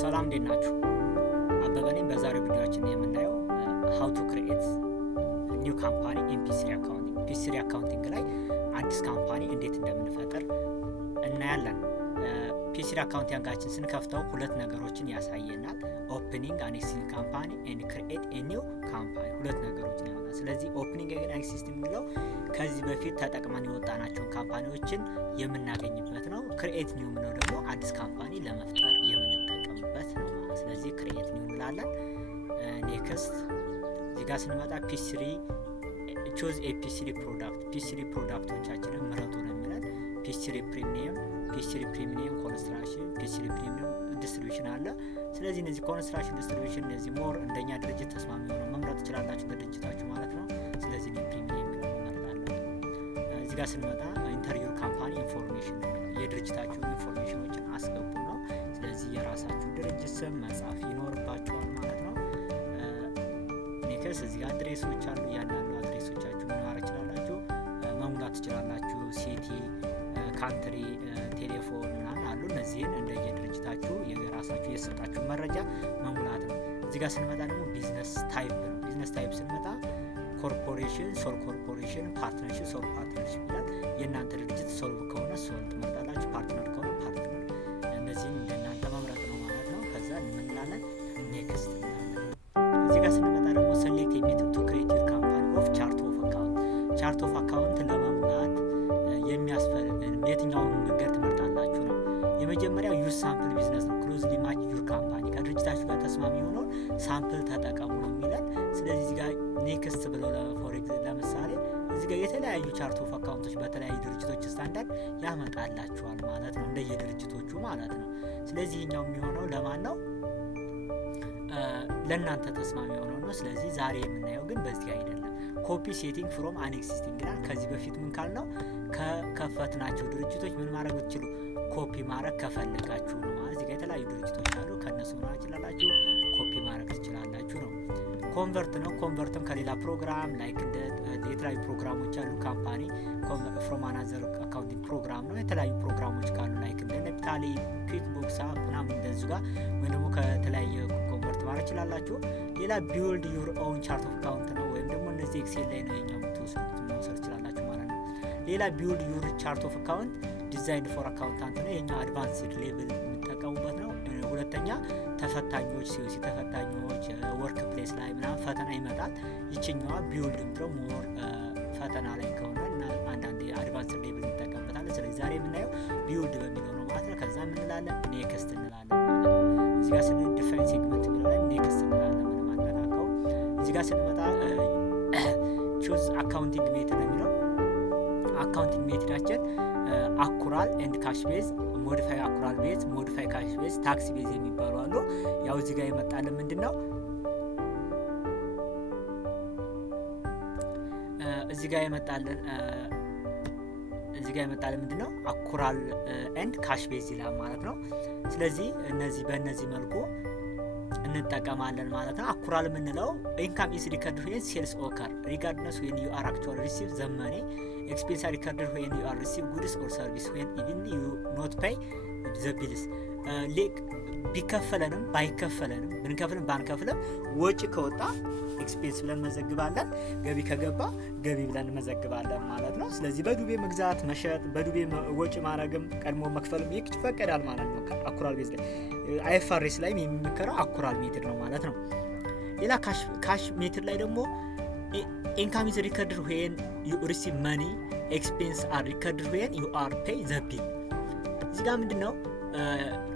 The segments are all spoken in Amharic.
ሰላም እንዴት ናችሁ? አበበ ነኝ። በዛሬው ቪዲዮአችን የምናየው how to create a new company in P3 accounting P3 accounting ላይ አዲስ ካምፓኒ እንዴት እንደምንፈጥር እናያለን። P3 accounting ስንከፍተው ሁለት ነገሮችን ያሳየናል። opening an existing company and create a new company ሁለት ነገሮችን ያሳያል። ስለዚህ opening an existing የሚለው ከዚህ በፊት ተጠቅመን የወጣናቸውን ካምፓኒዎችን የምናገኝበት ነው። create new የሚለው ደግሞ አዲስ ካምፓኒ ለመፍጠር የምንጠቀምበት ነው። ስለዚህ create new እንላለን። ኔክስት እዚህ ጋር ስንመጣ P3 choose a P3 product P3 ፕሮዳክቶቻችንን ምረጡ ነው የሚለን። P3 premium construction P3 premium distribution አለ። ስለዚህ እነዚህ construction distribution እነዚህ ሞር እንደኛ ድርጅት ተስማሚ ሆነው መምረጥ ትችላላችሁ ለድርጅታችሁ ማለት ነው። ስለዚህ እኔ premium እመርጣለሁ። እዚህ ጋር ስንመጣ ኢንተርቪው ካምፓኒ ኢንፎርሜሽን የድርጅታችሁ ኢንፎርሜሽኖችን አስገቡ ነው። ስለዚህ የራሳችሁ ድርጅት ስም መጻፍ ይኖርባችኋል ማለት ነው። ኔክስት እዚህ ጋር አድሬሶች አሉ። ያንዳንዱ አድሬሶቻችሁ ማድረግ ትችላላችሁ፣ መሙላት ትችላላችሁ። ሲቲ፣ ካንትሪ፣ ቴሌፎን ምናምን አሉ። እነዚህን እንደየድርጅታችሁ የራሳችሁ የሰጣችሁ መረጃ መሙላት ነው። እዚህ ጋር ስንመጣ ደግሞ ቢዝነስ ታይፕ ነው። ቢዝነስ ታይፕ ስንመጣ ኮርፖሬሽን፣ ሶል ኮርፖሬሽን፣ ፓርትነርሺፕ፣ ሶል ፓርትነርሺፕ ይላል። የእናንተ ድርጅት ሶል ከሆነ ሶል ትመርጣላችሁ፣ ፓርትነር ከሆነ ፓርትነር። እነዚህን እንደናንተ መምረጥ ነው ማለት ነው። ከዛ እንላለን ኔክስት እንላለን። እዚህ ጋር ስንመጣ ደግሞ ሰሌክት ሜተድ ቱ ክሬት ዩር ካምፓኒ ኦፍ ቻርት ኦፍ አካውንት ቻርት ኦፍ አካውንት ለመሙላት የሚያስፈልግ የትኛውን መንገድ ትመርጣላችሁ ነው። የመጀመሪያው ዩዝ ሳምፕል ቢዝነስ ነው። ክሎዝሊ ማች ዩር ካምፓኒ ከድርጅታችሁ ጋር ተስማሚ የሆነውን ሳምፕል ተጠቀሙ ነው የሚለን። ስለዚህ እዚህ ጋር ኔክስት ብለው ለምሳሌ እዚህ ጋር የተለያዩ ቻርት ኦፍ አካውንቶች በተለያዩ ድርጅቶች ስታንዳርድ ያመጣላችኋል ማለት ነው፣ እንደየድርጅቶቹ ማለት ነው። ስለዚህ ይሄኛው የሚሆነው ለማን ነው? ለእናንተ ተስማሚ የሆነው ነው። ስለዚህ ዛሬ የምናየው ግን በዚህ አይደለም። ኮፒ ሴቲንግ ፍሮም አን ኤግዚስቲንግ ይላል። ከዚህ በፊት ምን ካልነው ከከፈትናቸው ድርጅቶች ምን ማድረግ ብትችሉ ኮፒ ማድረግ ከፈለጋችሁ ነው ማለት። እዚህ ጋር የተለያዩ ድርጅቶች አሉ፣ ከነሱ ማድረግ ትችላላችሁ፣ ኮፒ ማድረግ ትችላላችሁ ነው። ኮንቨርት ነው። ኮንቨርትም ከሌላ ፕሮግራም ላይክ እንደ የተለያዩ ፕሮግራሞች አሉ። ካምፓኒ ፍሮም አናዘር አካውንቲንግ ፕሮግራም ነው። የተለያዩ ፕሮግራሞች ካሉ ላይክ እንደ ኔፕታሊ፣ ኩዊክ ቦክስ አፕ ምናምን እንደዚህ ጋር ወይም ደግሞ ከተለያየ ኮንቨርት ማድረግ ትችላላችሁ። ሌላ ቢውልድ ዩር ኦውን ቻርት ኦፍ አካውንት ነው፣ ወይም ደግሞ እነዚህ ኤክሴል ላይ ነው የኛው መውሰድ ትችላላችሁ ማለት ነው። ሌላ ቢውልድ ዩር ቻርት ኦፍ አካውንት ዲዛይን ፎር አካውንታንት ነው፣ የኛው አድቫንስድ ሌቭል የምንጠቀሙበት ነው። ሁለተኛ ተፈታኞች ሲዩሲ ተፈታኞች ወርክ ፕሌስ ላይ ምናምን ፈተና ይመጣል። ይችኛዋ ቢውልድ ምትለው ሞር ፈተና ላይ ከሆነ እና አንዳንድ አድቫንስ ሌቭል እንጠቀምበታለን። ስለዚህ ዛሬ የምናየው ቢውልድ በሚለው ነው ማለት ነው። ከዛ እንላለን ኔክስት እንላለን ማለት ነው። እዚህ ጋር ስንል ዲፋይን ሴግመንት የሚለው ላይ ኔክስት እንላለን ምንም አነካከው። እዚህ ጋር ስንመጣ ቹዝ አካውንቲንግ ሜተድ የሚለው አካውንቲንግ ሜተዳችን አኩራል ኤንድ ካሽ ቤዝ፣ ሞዲፋይ አኩራል ቤዝ፣ ሞዲፋይ ካሽ ቤዝ፣ ታክስ ቤዝ የሚባሉ አሉ። ያው እዚህ ጋር የመጣልን ምንድነው እዚህ ጋር የመጣልን ምንድነው አኩራል ኤንድ ካሽ ቤዝ ይላል ማለት ነው። ስለዚህ እነዚህ በእነዚህ መልኩ እንጠቀማለን ማለት ነው። አኩራል የምንለው ኢንካም ኢዝ ሪከርድ ዌን ሴልስ ኦከር ሪጋርድነስ ዌን ዩ አር አክቹዋሊ ሪሲቭ ዘ መኒ ኤክስፔንስ አር ሪከርድድ ዌን ዩ አር ሪሲቭ ጉድስ ኦር ሰርቪስ ዌን ኢቭን ዩ ኖት ፔይ ዘ ቢልስ ቢከፈለንም ባይከፈለንም ብንከፍልም ባንከፍልም ወጪ ከወጣ ኤክስፔንስ ብለን መዘግባለን፣ ገቢ ከገባ ገቢ ብለን መዘግባለን ማለት ነው። ስለዚህ በዱቤ መግዛት መሸጥ፣ በዱቤ ወጪ ማድረግም ቀድሞ መክፈልም ይፈቀዳል ማለት ነው። አኩራል ቤዝ ላይ አይኤፍአርኤስ ላይ የሚመከረው አኩራል ሜትድ ነው ማለት ነው። ሌላ ካሽ ሜትድ ላይ ደግሞ ኢንካም ኢዝ ሪከርድድ ዌን ዩ ሪሲቭ መኒ ኤክስፔንስ አር ሪከርድድ ዌን ዩ አር ፔይ ዘ ቢል። እዚህ ጋር ምንድነው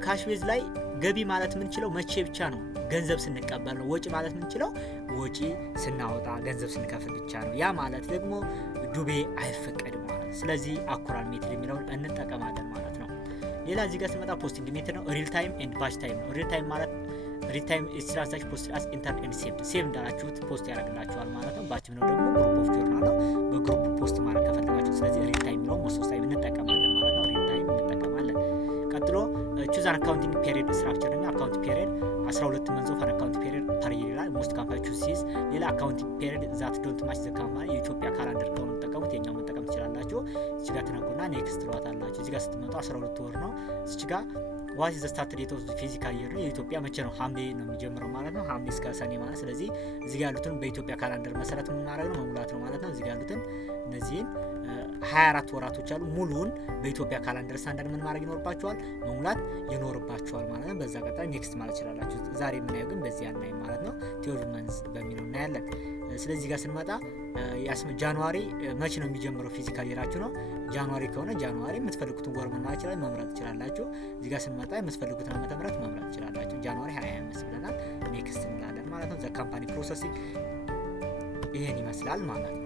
ካሽ ቤዝ ላይ ገቢ ማለት የምንችለው መቼ ብቻ ነው? ገንዘብ ስንቀበል ነው። ወጪ ማለት የምንችለው ወጪ ስናወጣ ገንዘብ ስንከፍል ብቻ ነው። ያ ማለት ደግሞ ዱቤ አይፈቀድም ማለት ነው። ስለዚህ አኩራል ሜትድ የሚለውን እንጠቀማለን ማለት ነው። ሌላ እዚህ ጋር ስንመጣ ፖስቲንግ ሜትድ ነው። ሪል ታይም ኤንድ ባች ታይም ነው። ሪል ታይም ማለት ሪል ታይም ኢንስትራክሽን ፖስት አስ ኢንተር ኤንድ ሴቭ እንዳላችሁት ፖስት ያደርግላችኋል ማለት ነው። ባች ነው ደግሞ ግሩፕ ኦፍ ጆርናል ነው። በግሩፕ ፖስት ማድረግ ከፈለጋችሁ ስለዚህ ሪል ታይም ነው ሞስት ኦፍ ታይም እንጠቀማለን ማለት ነው። ሪል ታይም እንጠቀማለን። ቀጥሎ ቹዝ አን አካውንቲንግ ፔሪድ ስትራክቸር ነው። አካውንት ፔሪድ 12 መንዝ ኦፍ አን አካውንት ፔሪድ ፐር ይር ይላል። ሞስት ካምፓኒ ቹዝ ሲዝ ሌላ አካውንቲንግ ፔሪድ ዛት ዶንት ማች ዘ ካምፓኒ የኢትዮጵያ ካላንደር ከሆነ ተጠቀሙት። የኛው መጠቀም ትነካላችሁ። እዚህ ጋር ትነኩና ኔክስት ትሏታላችሁ። እዚህ ጋር ስትመጡ 12 ወር ነው። እዚህ ጋር ዋት ኢዝ ዘ ስታርት ዴት ኦፍ ፊዚካል ይር ነው። የኢትዮጵያ መቼ ነው? ሐምሌ ነው የሚጀምረው ማለት ነው። ሐምሌ እስከ ሰኔ ማለት። ስለዚህ እዚህ ጋር ያሉትን በኢትዮጵያ ካላንደር መሰረት ምን ማድረግ ነው? መሙላት ነው ማለት ነው። እዚህ ጋር ያሉትን እነዚህን 24 ወራቶች አሉ። ሙሉውን በኢትዮጵያ ካላንደር ስታንዳርድ ምን ማድረግ ይኖርባችኋል? መሙላት ይኖርባችኋል ማለት ነው። በዛ ቀጣይ ኔክስት ማለት ይችላላችሁ። ዛሬ የምናየው ግን በዚህ አናይም ማለት ነው። 12 መንዝ በሚለው እናያለን። ስለዚህ ጋር ስንመጣ ጃንዋሪ መቼ ነው የሚጀምረው? ፊዚካል ይራችሁ ነው። ጃንዋሪ ከሆነ ጃንዋሪ የምትፈልጉትን ወር መማር ይችላል መምረጥ ትችላላችሁ። እዚህ ጋር ስንመጣ የምትፈልጉትን ዓመተ ምህረት መምረጥ ትችላላችሁ። ጃንዋሪ 2025 ብለናል። ኔክስት እንላለን ማለት ነው። ዘ ካምፓኒ ፕሮሰሲንግ ይሄን ይመስላል ማለት ነው።